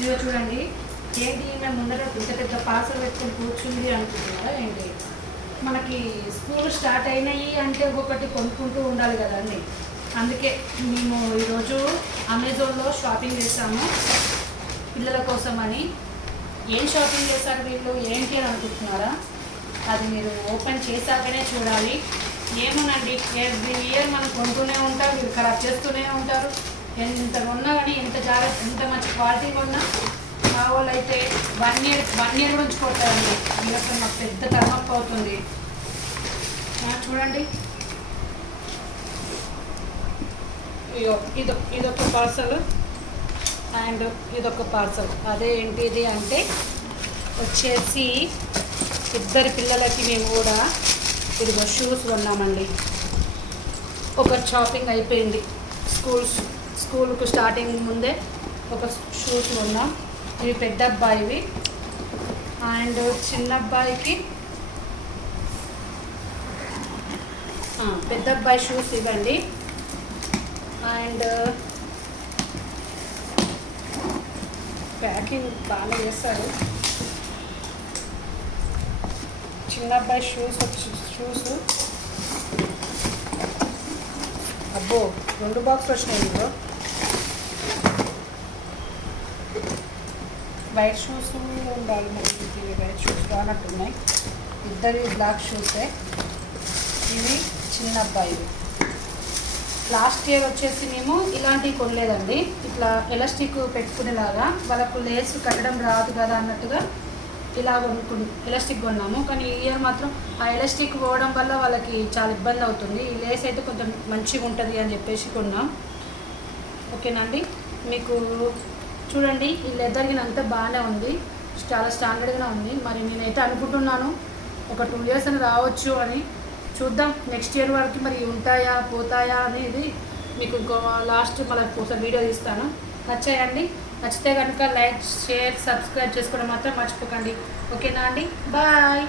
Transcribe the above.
ఇదిగో చూడండి. ఏంటి ఈమె ముందర పెద్ద పెద్ద పార్సల్ పెట్టుకుని కూర్చుంది అనుకుంటున్నారా ఏంటి? మనకి స్కూల్ స్టార్ట్ అయినాయి అంటే ఒక్కొక్కటి కొనుక్కుంటూ ఉండాలి కదండి. అందుకే మేము ఈరోజు అమెజాన్లో షాపింగ్ చేసాము పిల్లల కోసం అని ఏం షాపింగ్ చేశారు వీళ్ళు? ఏంటి అని అనుకుంటున్నారా? అది మీరు ఓపెన్ చేశాకనే చూడాలి. ఏమోనండి ఎవ్రీ ఇయర్ మనం కొంటూనే ఉంటారు మీరు ఖరాబ్ చేస్తూనే ఉంటారు. ఎంత కొన్నా కానీ ఎంత జాగ్రత్త ఎంత మంచి క్వాలిటీ కొన్నా మా వాళ్ళు అయితే వన్ ఇయర్ వన్ ఇయర్ కూడా ఉంచుకోవట్లేదండి వీళ్ళతో మాకు పెద్ద తలనొప్పి అవుతుంది. చూడండి. ఇదో ఇదొక పార్సల్ అండ్ ఇదొక పార్సల్ అదే ఏంటిది అంటే వచ్చేసి ఇద్దరి పిల్లలకి మేము కూడా ఇదిగో షూస్ కొన్నామండి. ఒక షాపింగ్ అయిపోయింది. స్కూల్స్ స్కూల్కు స్టార్టింగ్ ముందే ఒక షూస్ కొన్నాం. ఇవి పెద్ద అబ్బాయివి. అండ్ చిన్న అబ్బాయికి పెద్ద అబ్బాయి షూస్ ఇవ్వండి. అండ్ ప్యాకింగ్ బాగా చేస్తారు. చిన్న అబ్బాయి షూస్ షూస్. అబ్బో రెండు బాక్స్ వచ్చినాయి ఇందులో. వైట్ షూస్ ఉండాలి మనకి ఇవి వైట్ షూస్ రానట్టున్నాయి. ఇద్దరి బ్లాక్ షూసే. ఇవి చిన్న అబ్బాయివి. లాస్ట్ ఇయర్ వచ్చేసి మేము ఇలాంటివి కొనలేదండి. ఇట్లా ఎలాస్టిక్ పెట్టుకునేలాగా వాళ్ళకు లేస్ కట్టడం రాదు కదా అన్నట్టుగా ఇలా కొనుక్కుని ఎలాస్టిక్ కొన్నాము. కానీ ఈ ఇయర్ మాత్రం ఆ ఎలాస్టిక్ పోవడం వల్ల వాళ్ళకి చాలా ఇబ్బంది అవుతుంది. ఈ లేస్ అయితే కొంచెం మంచిగా ఉంటుంది అని చెప్పేసి కొన్నాం. ఓకేనండి మీకు చూడండి ఈ లెదర్ అంతా బాగానే ఉంది. చాలా స్టాండర్డ్గానే ఉంది. మరి నేనైతే అనుకుంటున్నాను ఒక టూ ఇయర్స్ అని రావచ్చు అని. చూద్దాం నెక్స్ట్ ఇయర్ వరకు మరి ఉంటాయా పోతాయా అనేది మీకు ఇంకో లాస్ట్ మళ్ళీ ఒకసారి వీడియో తీస్తాను. నచ్చాయండి? నచ్చితే కనుక లైక్ షేర్ సబ్స్క్రైబ్ చేసుకోవడం మాత్రం మర్చిపోకండి. ఓకేనా అండి? బాయ్!